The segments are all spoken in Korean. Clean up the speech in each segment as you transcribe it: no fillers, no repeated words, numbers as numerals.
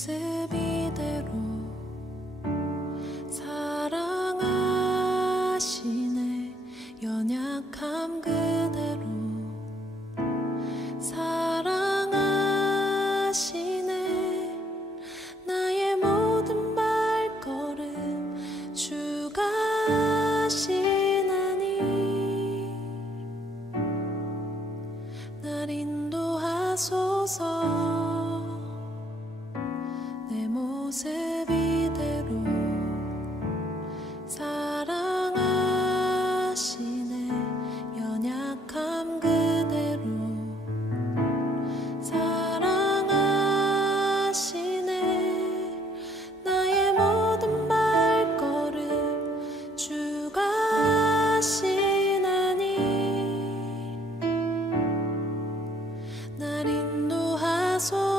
모습 이대로 사랑하시네. 연약함 그대로 사랑하시네. 나의 모든 발걸음 주가 하시나니 날 인도하소서. 내 모습 이대로 사랑하시네. 연약함 그대로 사랑하시네. 나의 모든 발걸음 주가 하시나니 날 인도하소서.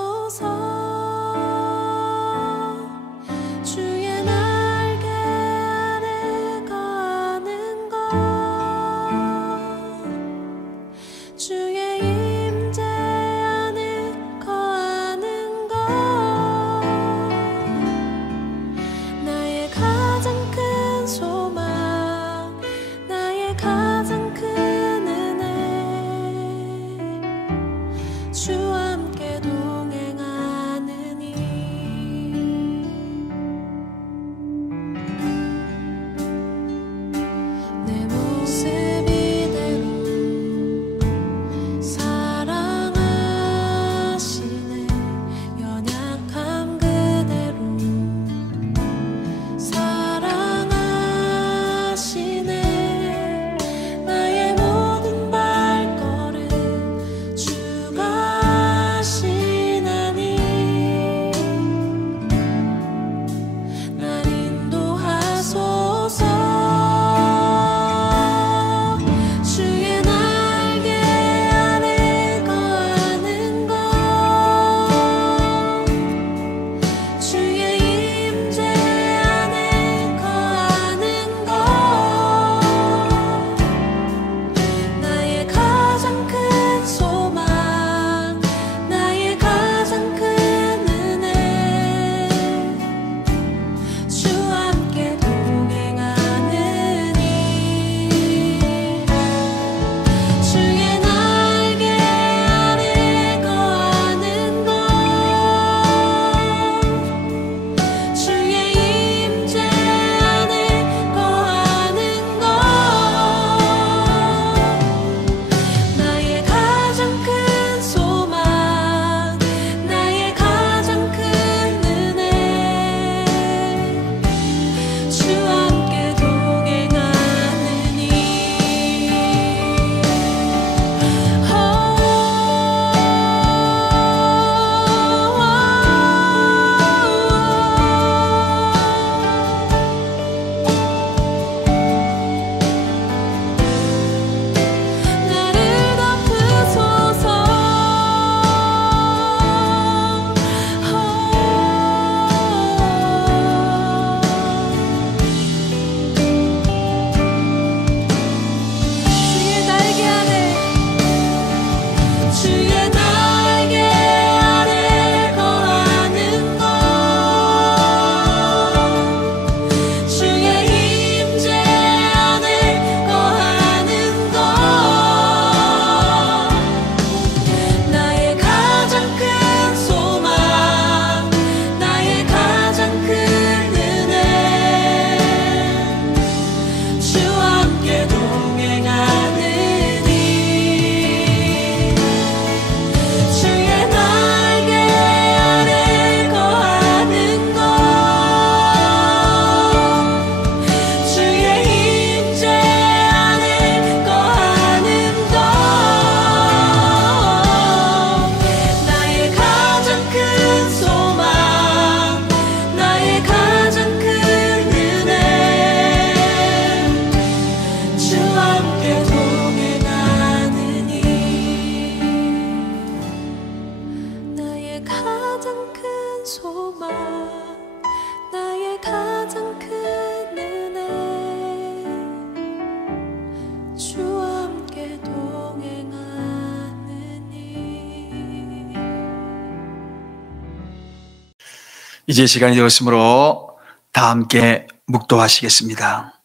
이제 시간이 되었으므로 다 함께 묵도하시겠습니다.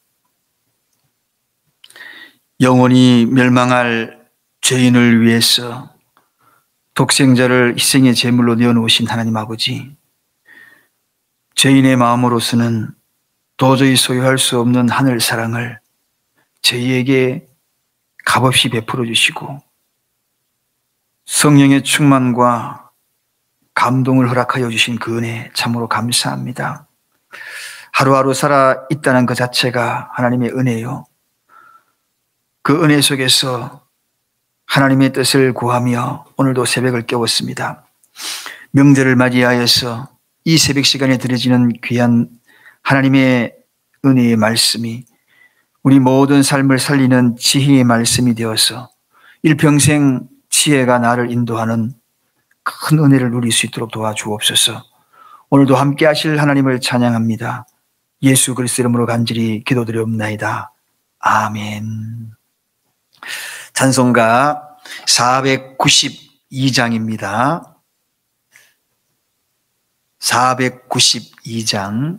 영원히 멸망할 죄인을 위해서 독생자를 희생의 제물로 내어놓으신 하나님 아버지, 죄인의 마음으로서는 도저히 소유할 수 없는 하늘 사랑을 저희에게 값없이 베풀어 주시고 성령의 충만과 감동을 허락하여 주신 그 은혜 참으로 감사합니다. 하루하루 살아 있다는 것 자체가 하나님의 은혜요. 그 은혜 속에서 하나님의 뜻을 구하며 오늘도 새벽을 깨웠습니다. 명절을 맞이하여서 이 새벽 시간에 드려지는 귀한 하나님의 은혜의 말씀이 우리 모든 삶을 살리는 지혜의 말씀이 되어서 일평생 지혜가 나를 인도하는 큰 은혜를 누릴 수 있도록 도와주옵소서. 오늘도 함께 하실 하나님을 찬양합니다. 예수 그리스도 이름으로 간절히 기도드리옵나이다. 아멘. 찬송가 492장입니다. 492장.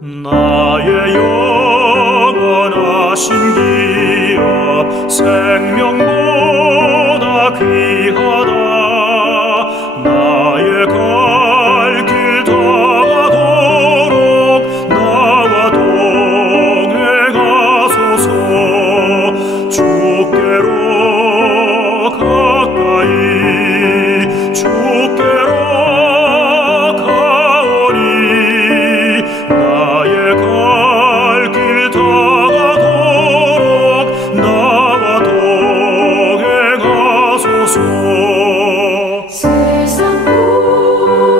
나의 영원하신 기업 생명보다 귀하다. 나의 갈 길 다가도록 나와 동행하소서. 주께로 가까이 주께로 가오니 나의 갈 길 다가도록 나와 동행하소서. 세상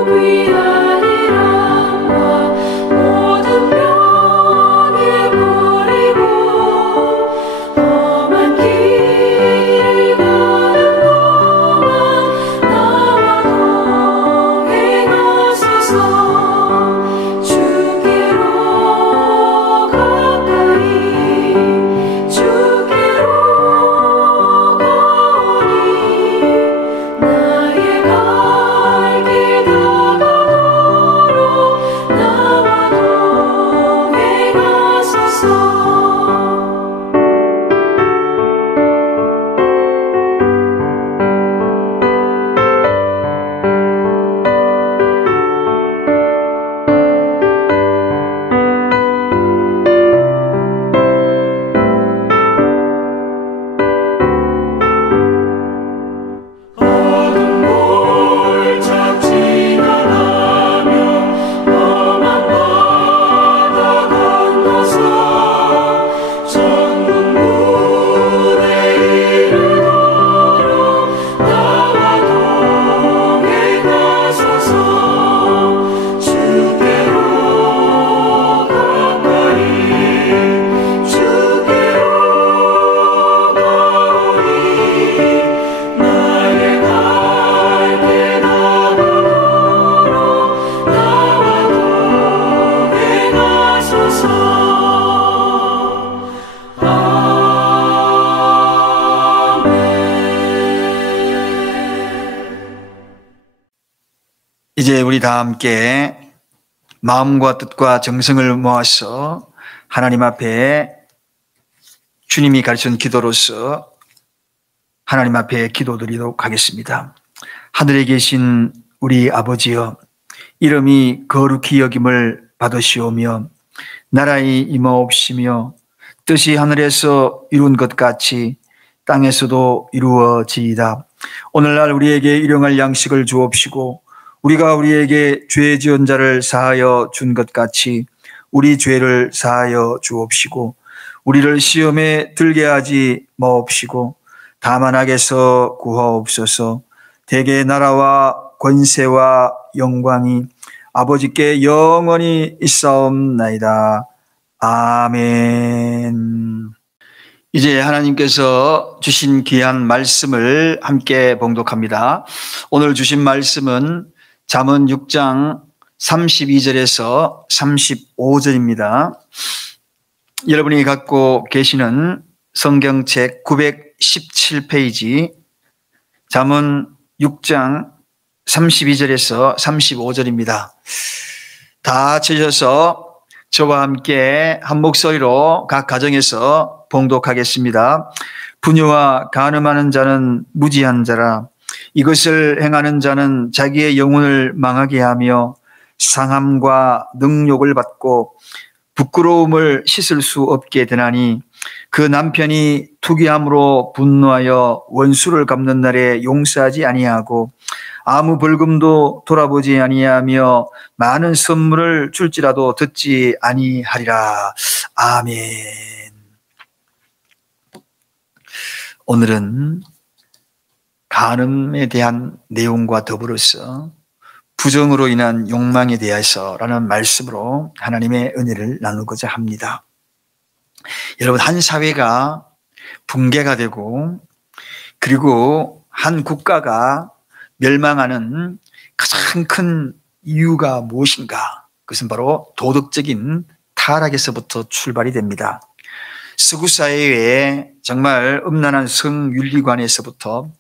포기하리라 모든 명예 버리고 험한 길을 가는 동안 나와 동행하소서. 주께로 가까이 주께로 가오니 나의 갈 길 다가도록 나와 동행하소서. 어둠 골짝 지나가며 험한 바다 건너서 천국 문에 이르도록 나와 동행하소서. 주께로 가까이 주께로 가오니 나의 갈 길 다가도록 나와 동행하소서. 이제 우리 다 함께 마음과 뜻과 정성을 모아서 하나님 앞에 주님이 가르친 기도로서 하나님 앞에 기도드리도록 하겠습니다. 하늘에 계신 우리 아버지여, 이름이 거룩히 여김을 받으시오며 나라의 임하옵시며 뜻이 하늘에서 이룬 것 같이 땅에서도 이루어지이다. 오늘날 우리에게 일용할 양식을 주옵시고 우리가 우리에게 죄 지은 자를 사하여 준 것 같이 우리 죄를 사하여 주옵시고 우리를 시험에 들게 하지 마옵시고 다만 악에서 구하옵소서. 대개 나라와 권세와 영광이 아버지께 영원히 있사옵나이다. 아멘. 이제 하나님께서 주신 귀한 말씀을 함께 봉독합니다. 오늘 주신 말씀은 잠언 6장 32절에서 35절입니다. 여러분이 갖고 계시는 성경책 917페이지 잠언 6장 32절에서 35절입니다. 다 찾으셔서 저와 함께 한 목소리로 각 가정에서 봉독하겠습니다. 부녀와 간음하는 자는 무지한 자라. 이것을 행하는 자는 자기의 영혼을 망하게 하며 상함과 능욕을 받고 부끄러움을 씻을 수 없게 되나니 그 남편이 투기함으로 분노하여 원수를 갚는 날에 용서하지 아니하고 아무 벌금도 돌아보지 아니하며 많은 선물을 줄지라도 듣지 아니하리라. 아멘. 오늘은 간음에 대한 내용과 더불어서 부정으로 인한 욕망에 대해서라는 말씀으로 하나님의 은혜를 나누고자 합니다. 여러분, 한 사회가 붕괴가 되고 그리고 한 국가가 멸망하는 가장 큰 이유가 무엇인가? 그것은 바로 도덕적인 타락에서부터 출발이 됩니다. 서구 사회의 정말 음란한 성윤리관에서부터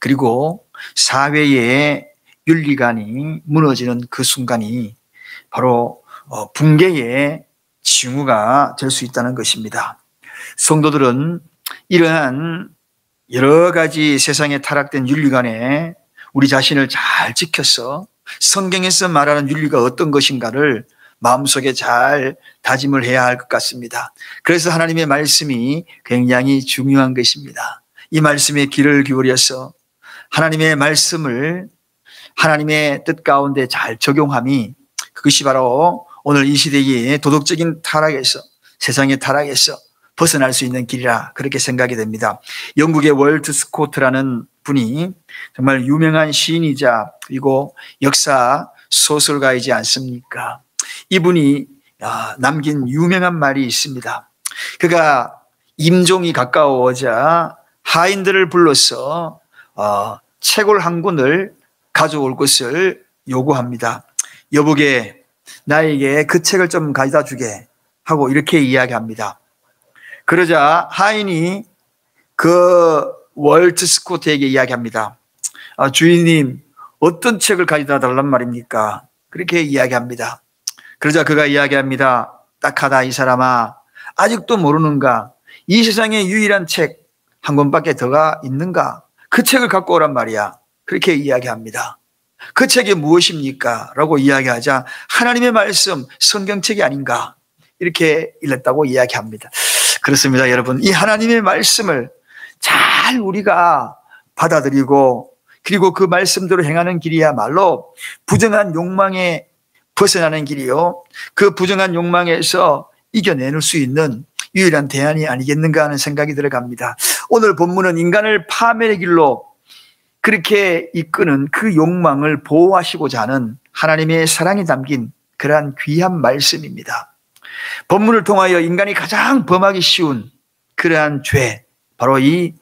그리고 사회의 윤리관이 무너지는 그 순간이 바로 붕괴의 징후가 될 수 있다는 것입니다. 성도들은 이러한 여러 가지 세상에 타락된 윤리관에 우리 자신을 잘 지켜서 성경에서 말하는 윤리가 어떤 것인가를 마음속에 잘 다짐을 해야 할 것 같습니다. 그래서 하나님의 말씀이 굉장히 중요한 것입니다. 이 말씀에 귀를 기울여서 하나님의 말씀을 하나님의 뜻 가운데 잘 적용함이 그것이 바로 오늘 이 시대의 도덕적인 타락에서 세상의 타락에서 벗어날 수 있는 길이라 그렇게 생각이 됩니다. 영국의 월트 스코트라는 분이 정말 유명한 시인이자 그리고 역사 소설가이지 않습니까? 이분이 남긴 유명한 말이 있습니다. 그가 임종이 가까워오자 하인들을 불러서 책을 한 권을 가져올 것을 요구합니다. 여보게, 나에게 그 책을 좀 가져다 주게 하고 이렇게 이야기합니다. 그러자 하인이 그 월트 스코트에게 이야기합니다. 주인님, 어떤 책을 가져다 달란 말입니까? 그렇게 이야기합니다. 그러자 그가 이야기합니다. 딱하다 이 사람아, 아직도 모르는가? 이 세상에 유일한 책 한 권밖에 더가 있는가? 그 책을 갖고 오란 말이야. 그렇게 이야기합니다. 그 책이 무엇입니까? 라고 이야기하자 하나님의 말씀, 성경책이 아닌가? 이렇게 일렀다고 이야기합니다. 그렇습니다, 여러분. 이 하나님의 말씀을 잘 우리가 받아들이고 그리고 그 말씀대로 행하는 길이야말로 부정한 욕망에 벗어나는 길이요, 그 부정한 욕망에서 이겨낼 수 있는 유일한 대안이 아니겠는가 하는 생각이 들어갑니다. 오늘 본문은 인간을 파멸의 길로 그렇게 이끄는 그 욕망을 보호하시고자 하는 하나님의 사랑이 담긴 그러한 귀한 말씀입니다. 본문을 통하여 인간이 가장 범하기 쉬운 그러한 죄, 바로 이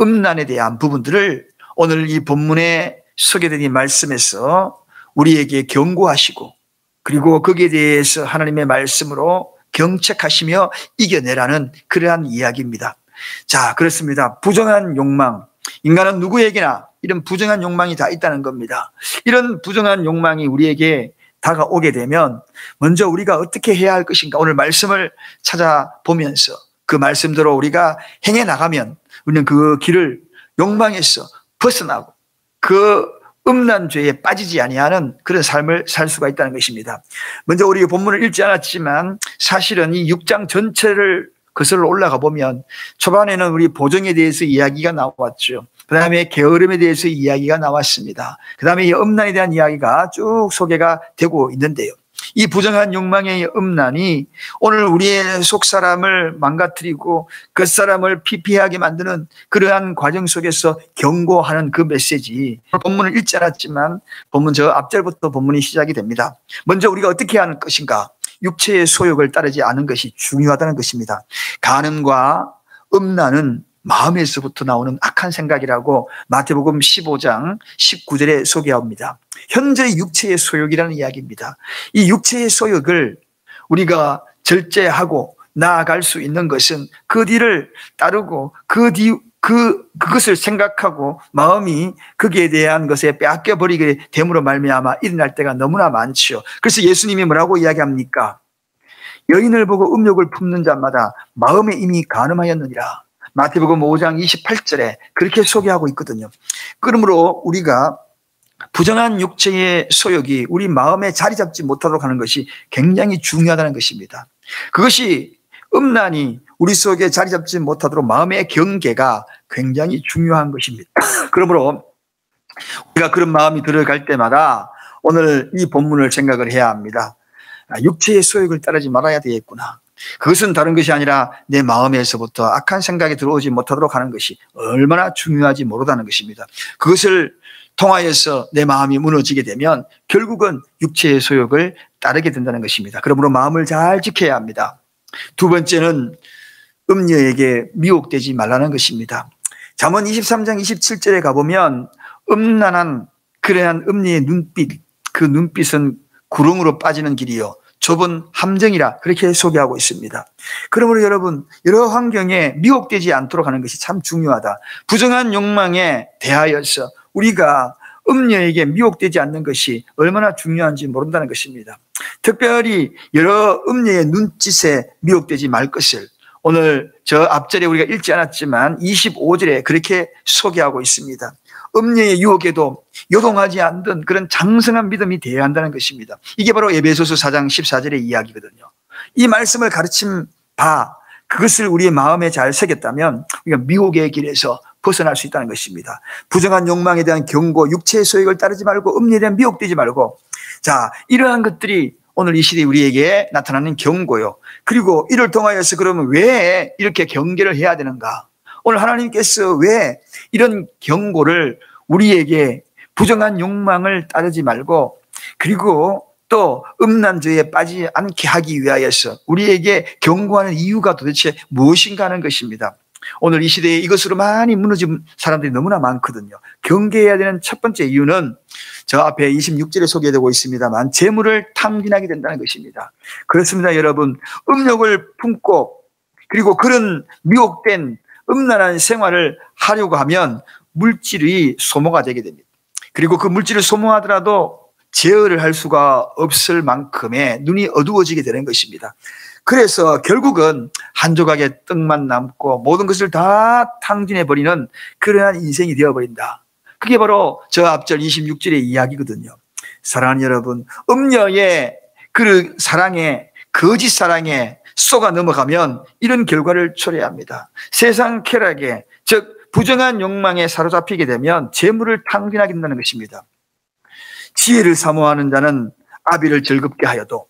음란에 대한 부분들을 오늘 이 본문에 소개된 이 말씀에서 우리에게 경고하시고 그리고 거기에 대해서 하나님의 말씀으로 경책하시며 이겨내라는 그러한 이야기입니다. 자, 그렇습니다. 부정한 욕망, 인간은 누구에게나 이런 부정한 욕망이 다 있다는 겁니다. 이런 부정한 욕망이 우리에게 다가오게 되면 먼저 우리가 어떻게 해야 할 것인가, 오늘 말씀을 찾아보면서 그 말씀대로 우리가 행해 나가면 우리는 그 길을 욕망에서 벗어나고 그 음란 죄에 빠지지 아니하는 그런 삶을 살 수가 있다는 것입니다. 먼저 우리 본문을 읽지 않았지만 사실은 이 6장 전체를 거슬러 올라가 보면 초반에는 우리 보정에 대해서 이야기가 나왔죠. 그 다음에 게으름에 대해서 이야기가 나왔습니다. 그 다음에 이 음란에 대한 이야기가 쭉 소개가 되고 있는데요. 이 부정한 욕망의 음란이 오늘 우리의 속사람을 망가뜨리고 그 사람을 피폐하게 만드는 그러한 과정 속에서 경고하는 그 메시지, 본문을 읽지 않았지만 본문 저 앞절부터 본문이 시작이 됩니다. 먼저 우리가 어떻게 하는 것인가? 육체의 소욕을 따르지 않은 것이 중요하다는 것입니다. 간음과 음란은 마음에서부터 나오는 악한 생각이라고 마태복음 15장 19절에 소개합니다. 현재 육체의 소욕이라는 이야기입니다. 이 육체의 소욕을 우리가 절제하고 나아갈 수 있는 것은 그 뒤를 따르고 그것을 생각하고 마음이 거기에 대한 것에 빼앗겨 버리게 됨으로 말미암아 일어날 때가 너무나 많지요. 그래서 예수님이 뭐라고 이야기합니까? 여인을 보고 음욕을 품는 자마다 마음에 이미 간음하였느니라. 마태복음 5장 28절에 그렇게 소개하고 있거든요. 그러므로 우리가 부정한 육체의 소욕이 우리 마음에 자리 잡지 못하도록 하는 것이 굉장히 중요하다는 것입니다. 그것이 음란이 우리 속에 자리 잡지 못하도록 마음의 경계가 굉장히 중요한 것입니다. 그러므로 우리가 그런 마음이 들어갈 때마다 오늘 이 본문을 생각을 해야 합니다. 육체의 소욕을 따르지 말아야 되겠구나. 그것은 다른 것이 아니라 내 마음에서부터 악한 생각이 들어오지 못하도록 하는 것이 얼마나 중요한지 모르다는 것입니다. 그것을 통하여서 내 마음이 무너지게 되면 결국은 육체의 소욕을 따르게 된다는 것입니다. 그러므로 마음을 잘 지켜야 합니다. 두 번째는 음녀에게 미혹되지 말라는 것입니다. 잠언 23장 27절에 가보면 음란한 그러한 음녀의 눈빛, 그 눈빛은 구렁으로 빠지는 길이요 좁은 함정이라 그렇게 소개하고 있습니다. 그러므로 여러분 여러 환경에 미혹되지 않도록 하는 것이 참 중요하다. 부정한 욕망에 대하여서 우리가 음녀에게 미혹되지 않는 것이 얼마나 중요한지 모른다는 것입니다. 특별히 여러 음녀의 눈짓에 미혹되지 말 것을 오늘 저 앞절에 우리가 읽지 않았지만 25절에 그렇게 소개하고 있습니다. 음녀의 유혹에도 요동하지 않던 그런 장성한 믿음이 되어야 한다는 것입니다. 이게 바로 에베소서 4장 14절의 이야기거든요. 이 말씀을 가르친 바 그것을 우리의 마음에 잘 새겼다면 우리가 미혹의 길에서 벗어날 수 있다는 것입니다. 부정한 욕망에 대한 경고, 육체의 소욕을 따르지 말고 음녀에 대한 미혹되지 말고, 자, 이러한 것들이 오늘 이 시대에 우리에게 나타나는 경고요. 그리고 이를 통하여서 그러면 왜 이렇게 경계를 해야 되는가? 오늘 하나님께서 왜 이런 경고를 우리에게 부정한 욕망을 따르지 말고 그리고 또 음란죄에 빠지지 않게 하기 위하여서 우리에게 경고하는 이유가 도대체 무엇인가 하는 것입니다. 오늘 이 시대에 이것으로 많이 무너진 사람들이 너무나 많거든요. 경계해야 되는 첫 번째 이유는 저 앞에 26절에 소개되고 있습니다만 재물을 탕진하게 된다는 것입니다. 그렇습니다. 여러분, 음욕을 품고 그리고 그런 미혹된 음란한 생활을 하려고 하면 물질이 소모가 되게 됩니다. 그리고 그 물질을 소모하더라도 제어를 할 수가 없을 만큼의 눈이 어두워지게 되는 것입니다. 그래서 결국은 한 조각의 떡만 남고 모든 것을 다 탕진해버리는 그러한 인생이 되어버린다. 그게 바로 저 앞절 26절의 이야기거든요. 사랑하는 여러분, 음녀의 그 사랑에, 거짓 사랑에 속아 넘어가면 이런 결과를 초래해야 합니다. 세상 쾌락에, 즉 부정한 욕망에 사로잡히게 되면 재물을 탕진하게 된다는 것입니다. 지혜를 사모하는 자는 아비를 즐겁게 하여도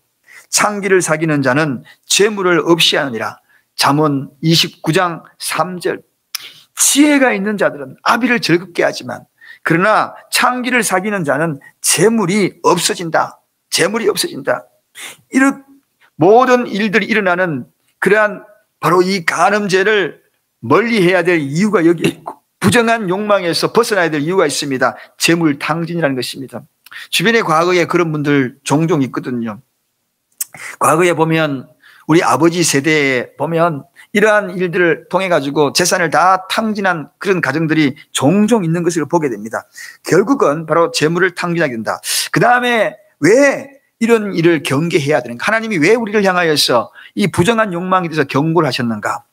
창기를 사귀는 자는 재물을 없이 하느니라. 잠언 29장 3절. 지혜가 있는 자들은 아비를 즐겁게 하지만 그러나 창기를 사귀는 자는 재물이 없어진다. 재물이 없어진다. 이런 모든 일들이 일어나는 그러한 바로 이 간음죄를 멀리해야 될 이유가 여기 있고 부정한 욕망에서 벗어나야 될 이유가 있습니다. 재물 탕진이라는 것입니다. 주변에 과거에 그런 분들 종종 있거든요. 과거에 보면 우리 아버지 세대에 보면 이러한 일들을 통해 가지고 재산을 다 탕진한 그런 가정들이 종종 있는 것을 보게 됩니다. 결국은 바로 재물을 탕진하게 된다. 그 다음에 왜 이런 일을 경계해야 되는가? 하나님이 왜 우리를 향하여서 이 부정한 욕망에 대해서 경고를 하셨는가?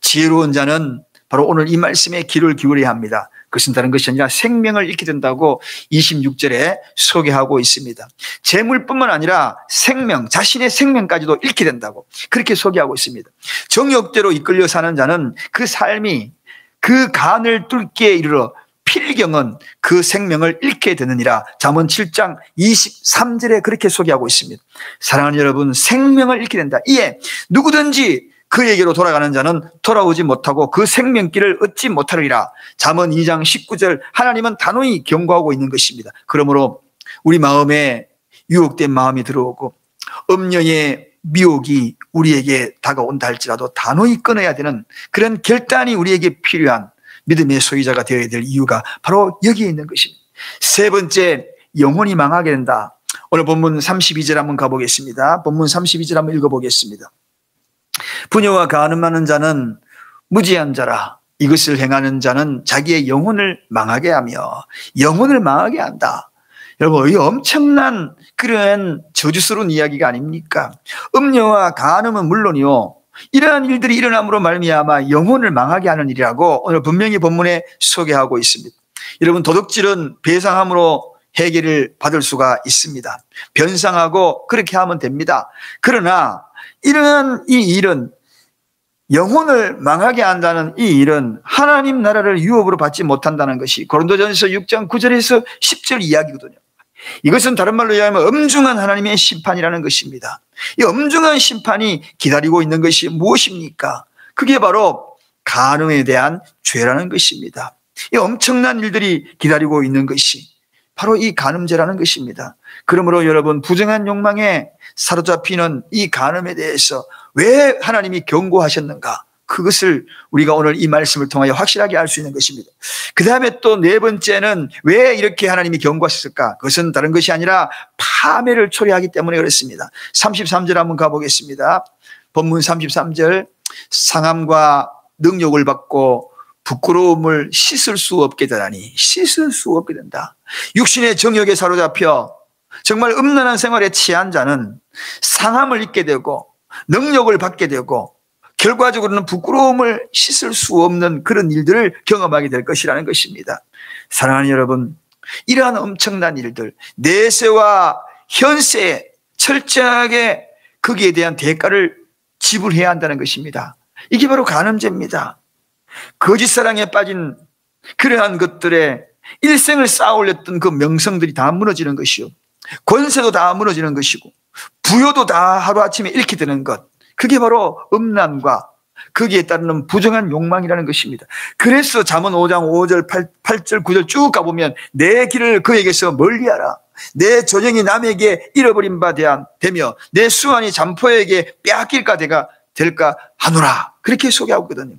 지혜로운 자는 바로 오늘 이 말씀에 귀를 기울여야 합니다. 그것은 다른 것이 아니라 생명을 잃게 된다고 26절에 소개하고 있습니다. 재물뿐만 아니라 생명, 자신의 생명까지도 잃게 된다고 그렇게 소개하고 있습니다. 정욕대로 이끌려 사는 자는 그 삶이 그 간을 뚫기에 이르러 필경은 그 생명을 잃게 되느니라. 잠언 7장 23절에 그렇게 소개하고 있습니다. 사랑하는 여러분, 생명을 잃게 된다. 이에 누구든지 그에게로 돌아가는 자는 돌아오지 못하고 그 생명길을 얻지 못하리라. 잠언 2장 19절. 하나님은 단호히 경고하고 있는 것입니다. 그러므로 우리 마음에 유혹된 마음이 들어오고 음녀에 미혹이 우리에게 다가온다 할지라도 단호히 끊어야 되는 그런 결단이 우리에게 필요한 믿음의 소유자가 되어야 될 이유가 바로 여기에 있는 것입니다. 세 번째, 영혼이 망하게 된다. 오늘 본문 32절 한번 가보겠습니다. 본문 32절 한번 읽어보겠습니다. 부녀와 간음하는 자는 무지한 자라. 이것을 행하는 자는 자기의 영혼을 망하게 하며 영혼을 망하게 한다. 여러분, 이 엄청난 그런 저주스러운 이야기가 아닙니까? 음녀와 간음은 물론이요, 이러한 일들이 일어남으로 말미암아 영혼을 망하게 하는 일이라고 오늘 분명히 본문에 소개하고 있습니다. 여러분, 도둑질은 배상함으로 해결을 받을 수가 있습니다. 변상하고 그렇게 하면 됩니다. 그러나 이러한 이 일은, 영혼을 망하게 한다는 이 일은 하나님 나라를 유업으로 받지 못한다는 것이 고린도전서 6장 9절에서 10절 이야기거든요. 이것은 다른 말로 이야기하면 엄중한 하나님의 심판이라는 것입니다. 이 엄중한 심판이 기다리고 있는 것이 무엇입니까? 그게 바로 간음에 대한 죄라는 것입니다. 이 엄청난 일들이 기다리고 있는 것이 바로 이 간음죄라는 것입니다. 그러므로 여러분, 부정한 욕망에 사로잡히는 이 간음에 대해서 왜 하나님이 경고하셨는가? 그것을 우리가 오늘 이 말씀을 통하여 확실하게 알 수 있는 것입니다. 그 다음에 또 네 번째는 왜 이렇게 하나님이 경고하셨을까? 그것은 다른 것이 아니라 파멸을 초래하기 때문에 그렇습니다. 33절 한번 가보겠습니다. 본문 33절, 상함과 능욕을 받고 부끄러움을 씻을 수 없게 되다니. 씻을 수 없게 된다. 육신의 정욕에 사로잡혀 정말 음란한 생활에 취한 자는 상함을 입게 되고 능욕을 받게 되고 결과적으로는 부끄러움을 씻을 수 없는 그런 일들을 경험하게 될 것이라는 것입니다. 사랑하는 여러분, 이러한 엄청난 일들, 내세와 현세에 철저하게 거기에 대한 대가를 지불해야 한다는 것입니다. 이게 바로 간음죄입니다. 거짓사랑에 빠진 그러한 것들에 일생을 쌓아 올렸던 그 명성들이 다 무너지는 것이요, 권세도 다 무너지는 것이고 부여도 다 하루아침에 잃게 되는 것, 그게 바로 음란과 거기에 따르는 부정한 욕망이라는 것입니다. 그래서 잠언 5장 5절 8절 9절 쭉 가보면 내 길을 그에게서 멀리하라, 내 전형이 남에게 잃어버린 바 되며 내 수완이 잠포에게 빼앗길까 될까 하노라, 그렇게 소개하고 있거든요.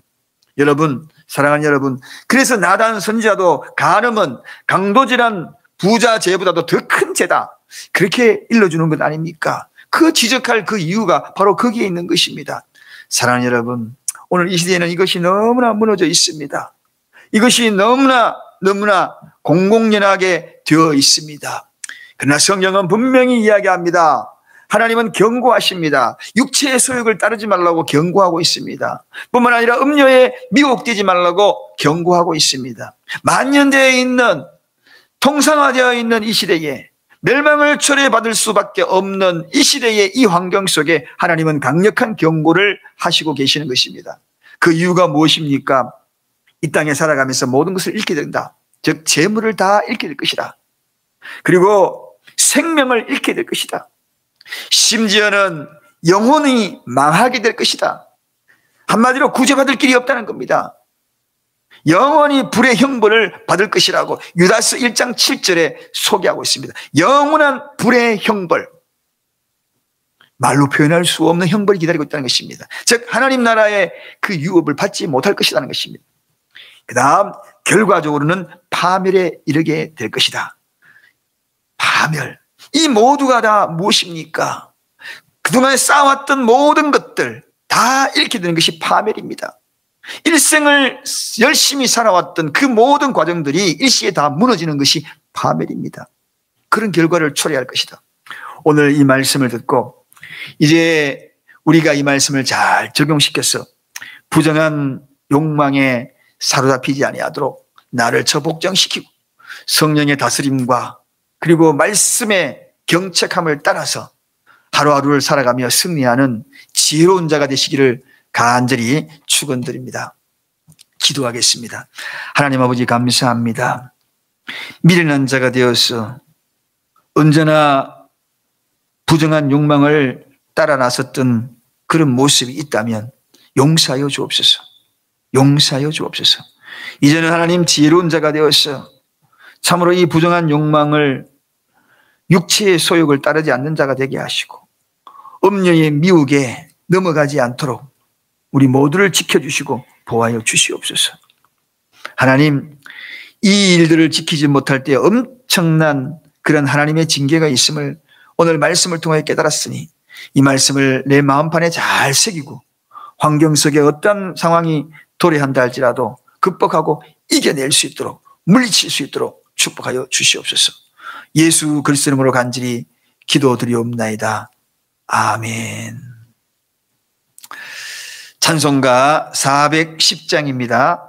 여러분, 사랑하는 여러분, 그래서 나단 선지자도 간음은 강도질한 부자 죄보다도 더 큰 죄다, 그렇게 일러주는 것 아닙니까? 그 지적할 그 이유가 바로 거기에 있는 것입니다. 사랑하는 여러분, 오늘 이 시대에는 이것이 너무나 무너져 있습니다. 이것이 너무나 공공연하게 되어 있습니다. 그러나 성경은 분명히 이야기합니다. 하나님은 경고하십니다. 육체의 소욕을 따르지 말라고 경고하고 있습니다. 뿐만 아니라 음녀에 미혹되지 말라고 경고하고 있습니다. 만연되어 있는, 통상화되어 있는 이 시대에, 멸망을 초래받을 수밖에 없는 이 시대의 이 환경 속에 하나님은 강력한 경고를 하시고 계시는 것입니다. 그 이유가 무엇입니까? 이 땅에 살아가면서 모든 것을 잃게 된다. 즉 재물을 다 잃게 될 것이다. 그리고 생명을 잃게 될 것이다. 심지어는 영혼이 망하게 될 것이다. 한마디로 구제받을 길이 없다는 겁니다. 영원히 불의 형벌을 받을 것이라고 유다서 1장 7절에 소개하고 있습니다. 영원한 불의 형벌, 말로 표현할 수 없는 형벌이 기다리고 있다는 것입니다. 즉 하나님 나라의 그 유업을 받지 못할 것이라는 것입니다. 그 다음 결과적으로는 파멸에 이르게 될 것이다. 파멸, 이 모두가 다 무엇입니까? 그동안에 쌓아왔던 모든 것들 다 잃게 되는 것이 파멸입니다. 일생을 열심히 살아왔던 그 모든 과정들이 일시에 다 무너지는 것이 파멸입니다. 그런 결과를 초래할 것이다. 오늘 이 말씀을 듣고 이제 우리가 이 말씀을 잘 적용시켜서 부정한 욕망에 사로잡히지 아니하도록 나를 저복장시키고 성령의 다스림과 그리고 말씀의 경책함을 따라서 하루하루를 살아가며 승리하는 지혜로운 자가 되시기를 간절히 축원드립니다. 기도하겠습니다. 하나님 아버지 감사합니다. 미련한 자가 되어서 언제나 부정한 욕망을 따라 나섰던 그런 모습이 있다면 용서하여 주옵소서. 용서하여 주옵소서. 이제는 하나님 지혜로운 자가 되어서 참으로 이 부정한 욕망을, 육체의 소욕을 따르지 않는 자가 되게 하시고 음녀의 미혹에 넘어가지 않도록 우리 모두를 지켜주시고 보호하여 주시옵소서. 하나님, 이 일들을 지키지 못할 때 엄청난 그런 하나님의 징계가 있음을 오늘 말씀을 통해 깨달았으니 이 말씀을 내 마음판에 잘 새기고 환경 속에 어떤 상황이 도래한다 할지라도 극복하고 이겨낼 수 있도록 물리칠 수 있도록 축복하여 주시옵소서. 예수 그리스도 이름으로 간절히 기도드리옵나이다. 아멘. 찬송가 410장입니다.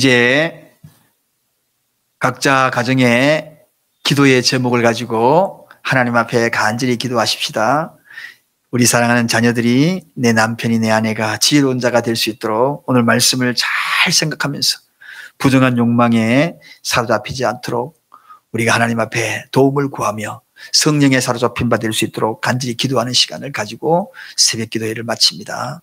이제 각자 가정의 기도의 제목을 가지고 하나님 앞에 간절히 기도하십시다. 우리 사랑하는 자녀들이 내 남편이 내 아내가 지혜로운 자가 될 수 있도록 오늘 말씀을 잘 생각하면서 부정한 욕망에 사로잡히지 않도록 우리가 하나님 앞에 도움을 구하며 성령에 사로잡힌 바 될 수 있도록 간절히 기도하는 시간을 가지고 새벽 기도회를 마칩니다.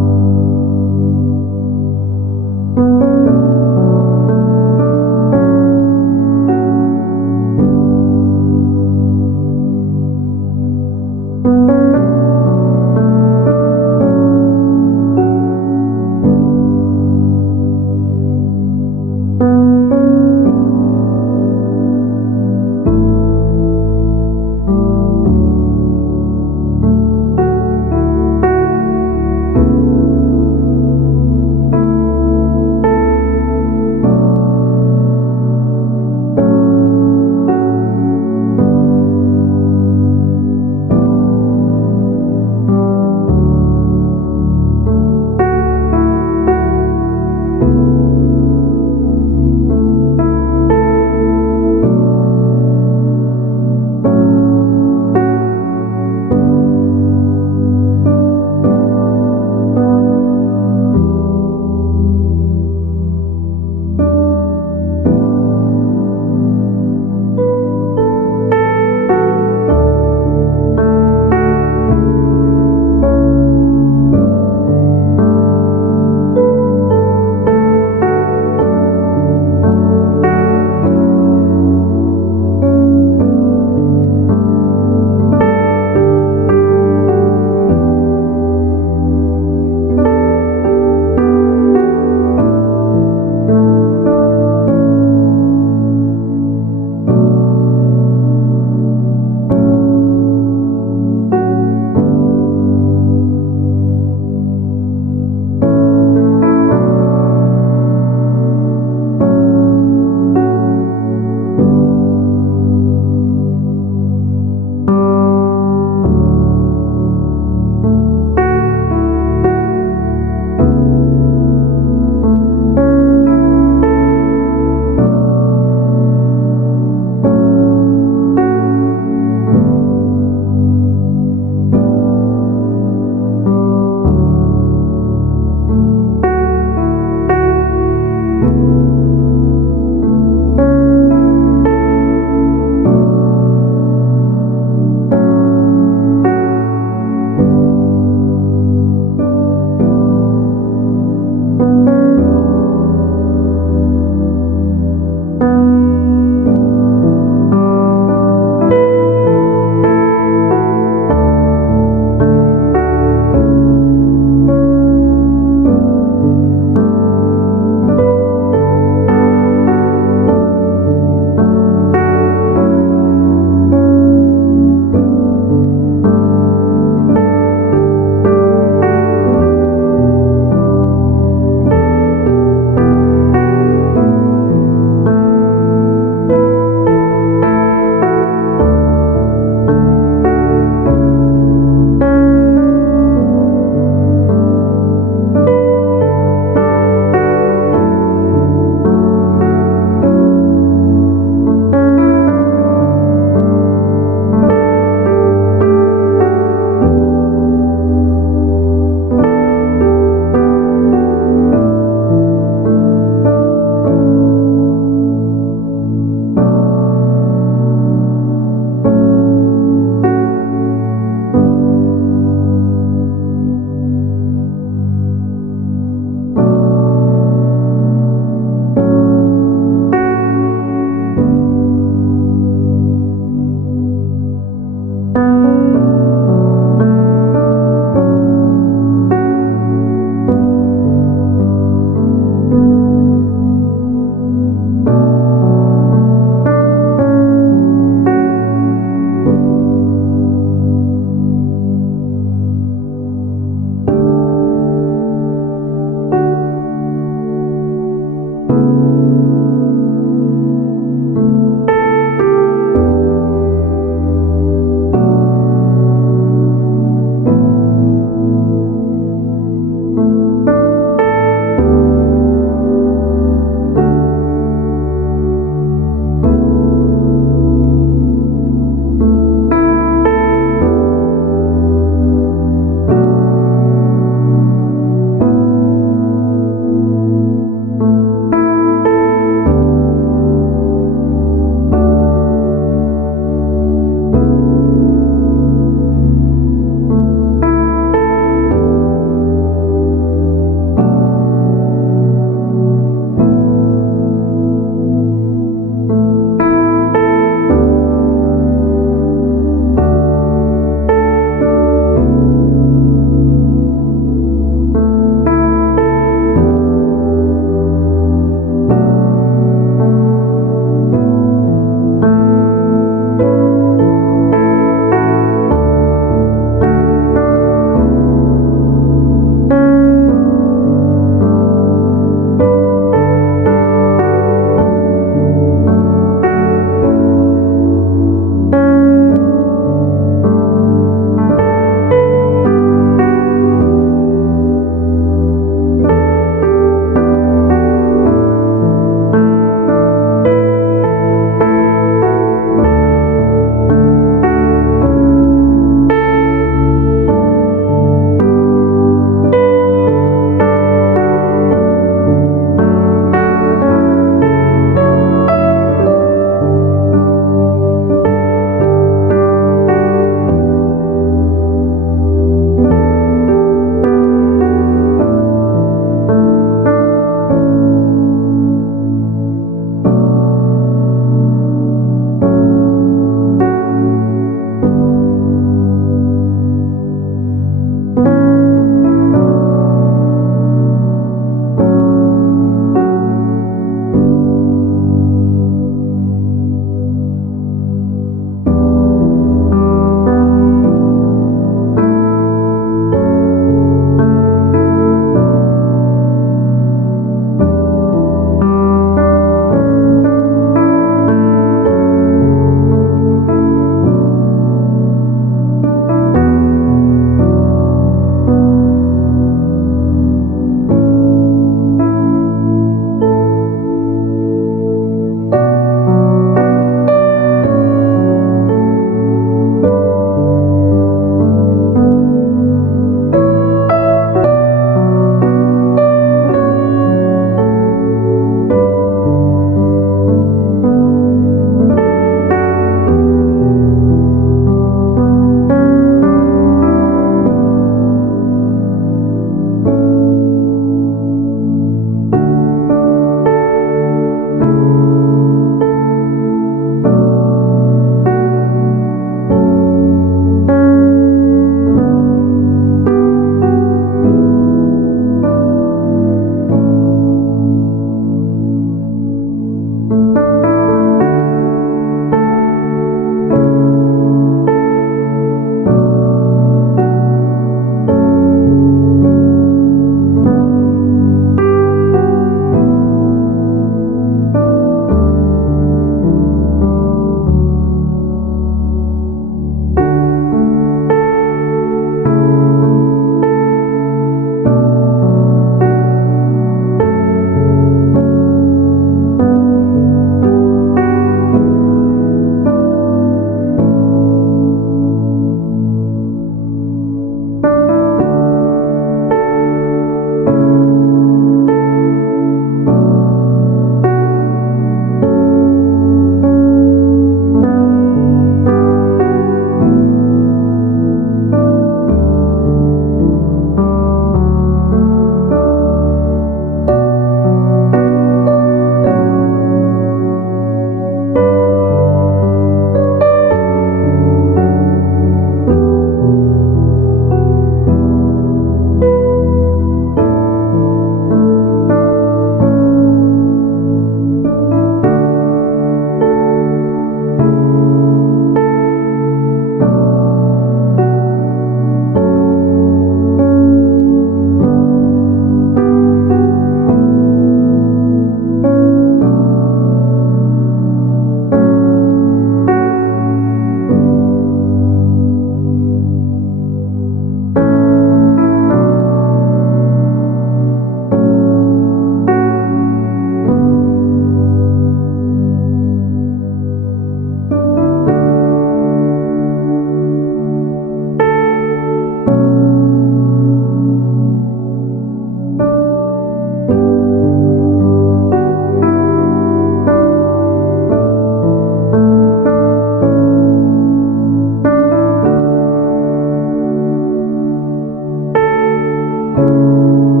주